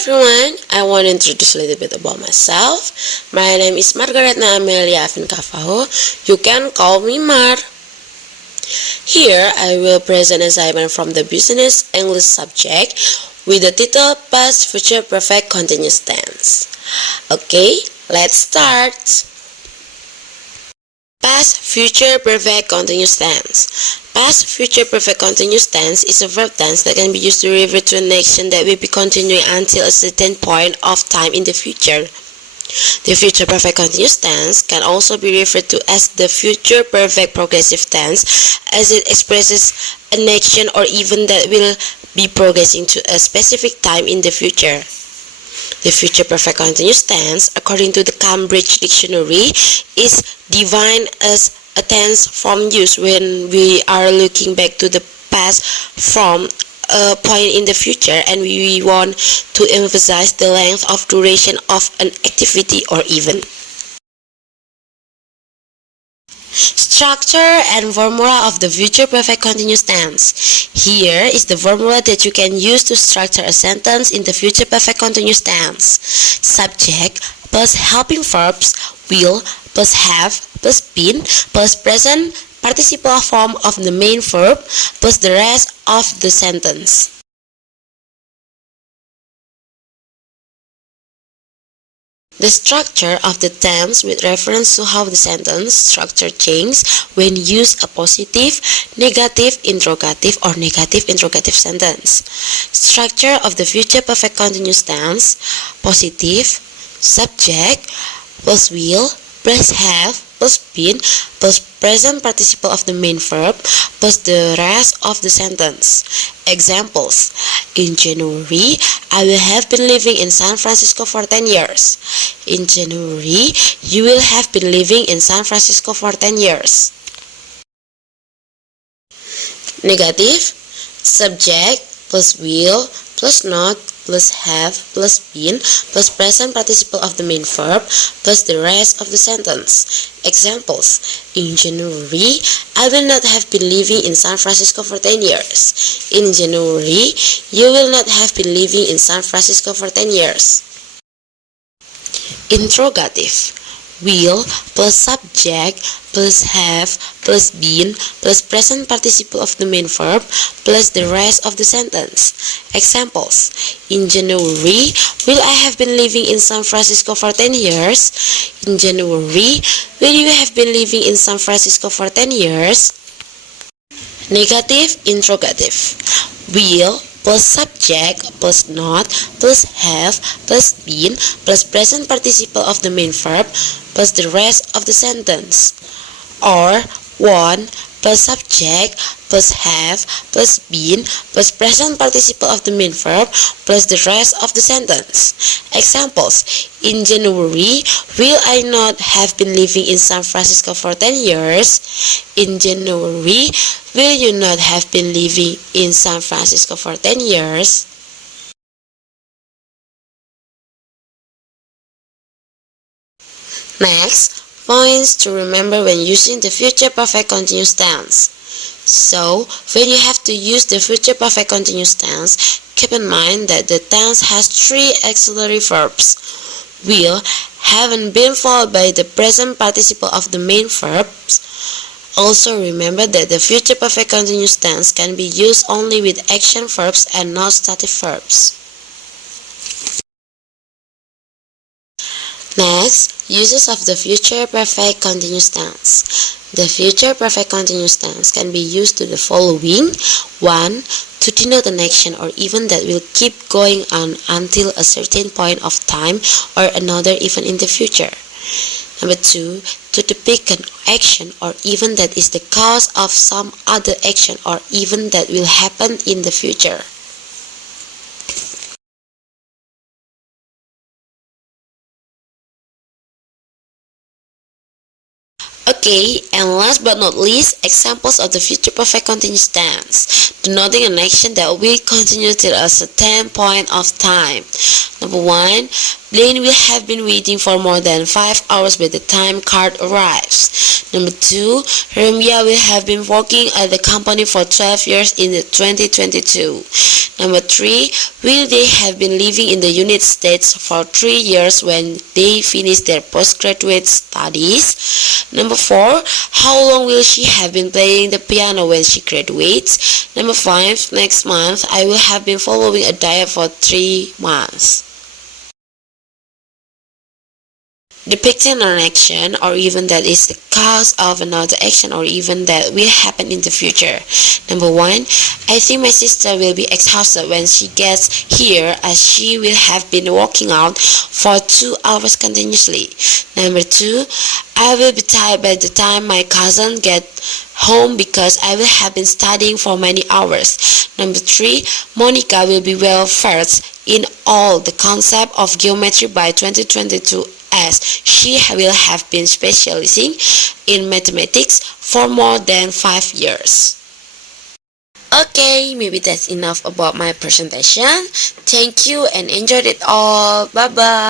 everyone, I want to introduce a little bit about myself. My name is Margaretna Amelia Afinkavaho. You can call me Mar. Here I will present assignment from the business English subject with the title Past Future Perfect Continuous Tense. Okay, let's start. Past Future Perfect Continuous Tense. Past Future Perfect Continuous Tense is a verb tense that can be used to refer to an action that will be continuing until a certain point of time in the future. The Future Perfect Continuous Tense can also be referred to as the Future Perfect Progressive Tense, as it expresses an action or event that will be progressing to a specific time in the future. The Future Perfect Continuous Tense, according to the Cambridge Dictionary, is defined as a tense form used when we are looking back to the past from a point in the future and we want to emphasize the length of duration of an activity or event. Structure and formula of the Future Perfect Continuous Tense. Here is the formula that you can use to structure a sentence in the Future Perfect Continuous Tense. Subject plus helping verbs will plus have plus been plus present participle form of the main verb plus the rest of the sentence. The structure of the tense with reference to how the sentence structure changes when used a positive, negative, interrogative, or negative interrogative sentence. Structure of the Future Perfect Continuous Tense: positive, subject plus will plus have plus been plus present participle of the main verb plus the rest of the sentence. Examples: in January, I will have been living in San Francisco for 10 years. In January, you will have been living in San Francisco for 10 years. Negative: subject plus will plus not plus have plus been plus present participle of the main verb plus the rest of the sentence. Examples: in January, I will not have been living in San Francisco for 10 years. In January, you will not have been living in San Francisco for 10 years. Interrogative: will plus subject plus have plus been plus present participle of the main verb plus the rest of the sentence. Examples: in January, will I have been living in San Francisco for 10 years? In January, will you have been living in San Francisco for 10 years? Negative interrogative: will plus subject plus not plus have plus been plus present participle of the main verb plus the rest of the sentence. Or 1 plus subject plus have plus been plus present participle of the main verb plus the rest of the sentence. Examples: in January, will I not have been living in San Francisco for 10 years? In January, will you not have been living in San Francisco for 10 years? Next, points to remember when using the Future Perfect Continuous Tense. So, when you have to use the Future Perfect Continuous Tense, keep in mind that the tense has 3 auxiliary verbs: will, have, and been followed by the present participle of the main verbs. Also remember that the Future Perfect Continuous Tense can be used only with action verbs and not stative verbs. Next, uses of the Future Perfect Continuous Tense. The Future Perfect Continuous Tense can be used to the following: 1. To denote an action or event that will keep going on until a certain point of time or another event in the future. Number 2. To depict an action or event that is the cause of some other action or event that will happen in the future. Okay, and last but not least, examples of the Future Perfect Continuous Tense, denoting an action that will continue till a certain point of time. Number 1, Blaine will have been waiting for more than 5 hours by the time card arrives. Number 2. Ramya will have been working at the company for 12 years in 2022. Number 3. Will they have been living in the United States for 3 years when they finish their postgraduate studies? Number 4. How long will she have been playing the piano when she graduates? Number 5. Next month, I will have been following a diet for 3 months. Depicting an action or event that is the cause of another action or event that will happen in the future. Number 1. I think my sister will be exhausted when she gets here as she will have been working out for 2 hours continuously. Number 2. I will be tired by the time my cousin gets home because I will have been studying for many hours. Number 3. Monica will be well versed in all the concept of geometry by 2022 as she will have been specializing in mathematics for more than 5 years. Okay, maybe that's enough about my presentation. Thank you and enjoyed it all. Bye bye.